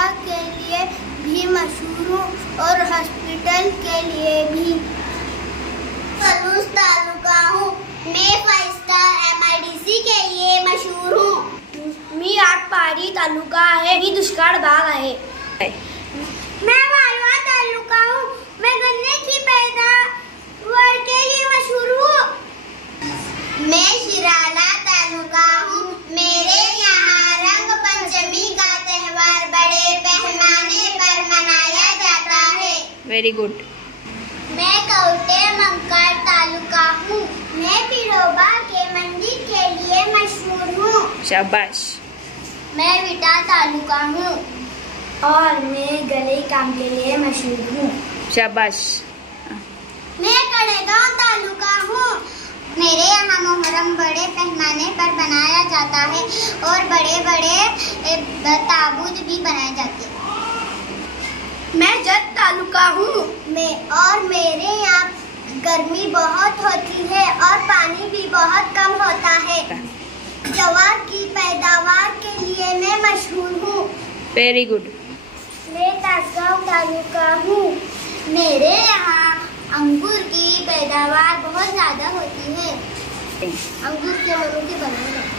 दवा के लिए भी मशहूर हूँ और हॉस्पिटल के लिए भी। फलूस तालुका हूँ। मैं 5 स्टार MIDC के लिए मशहूर हूँ। मी आटपाडी तालुका आहे। मी दुष्काळ भाग आहे। मैं मालवा तालुका हूँ। मैं गन्ने की पैदावार के लिए मशहूर हूँ। मैं शिराला तालुका हूँ। मेरे यहाँ रंग पंचमी का त्योहार बड़े पैमाने पर मनाया जाता है। Very good. मैं कौटे मंकाल तालुका हूँ। मैं पिरोबा के मंदिर के लिए मशहूर हूँ। शाबाश। मैं विटा तालुका हूँ और मैं गले काम के लिए मशहूर हूँ। शाबाश। मैं कड़ेगांव तालुका हूँ। मेरे यहाँ मोहर्रम बड़े पैमाने पर बनाया जाता है और बड़े बड़े ताबूत भी बनाए जाते हैं। मैं जत तालुका हूँ। और मेरे यहाँ गर्मी बहुत होती है और पानी भी बहुत कम होता है। जवार की पैदावार के लिए मैं मशहूर हूँ। Very good. मैं तासगांव तालुका हूँ। मेरे यहाँ अंगूर की पैदावार बहुत ज्यादा होती है। अंगूर के मनु के बनाए जाते हैं।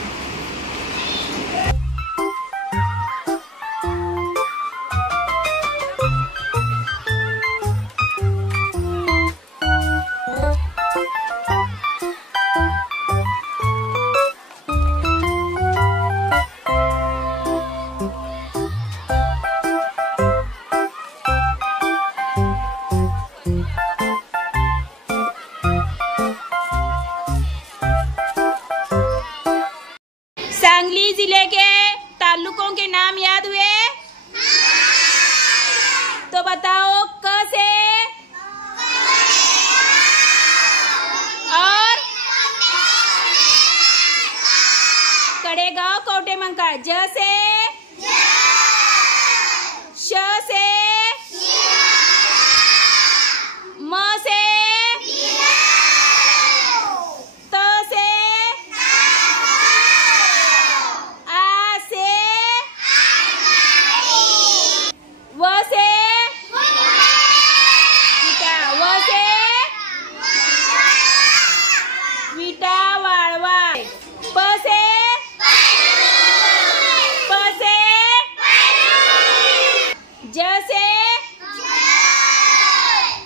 सांगली जिले के तालुकों के नाम याद हुए? तो बताओ क से और कड़ेगांव कौटे मंका। ज से श से म से त से आ से व से विटा। व से विटा वाळवा। प से ज से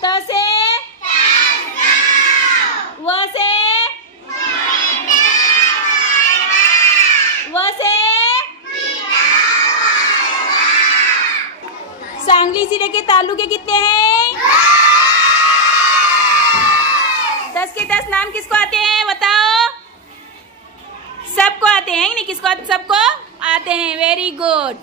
त से व से सांगली जिले के तालुके कितने हैं? 10 के 10 नाम किसको आते हैं बताओ? सबको आते हैं नहीं? किसको? सबको आते हैं। Very good.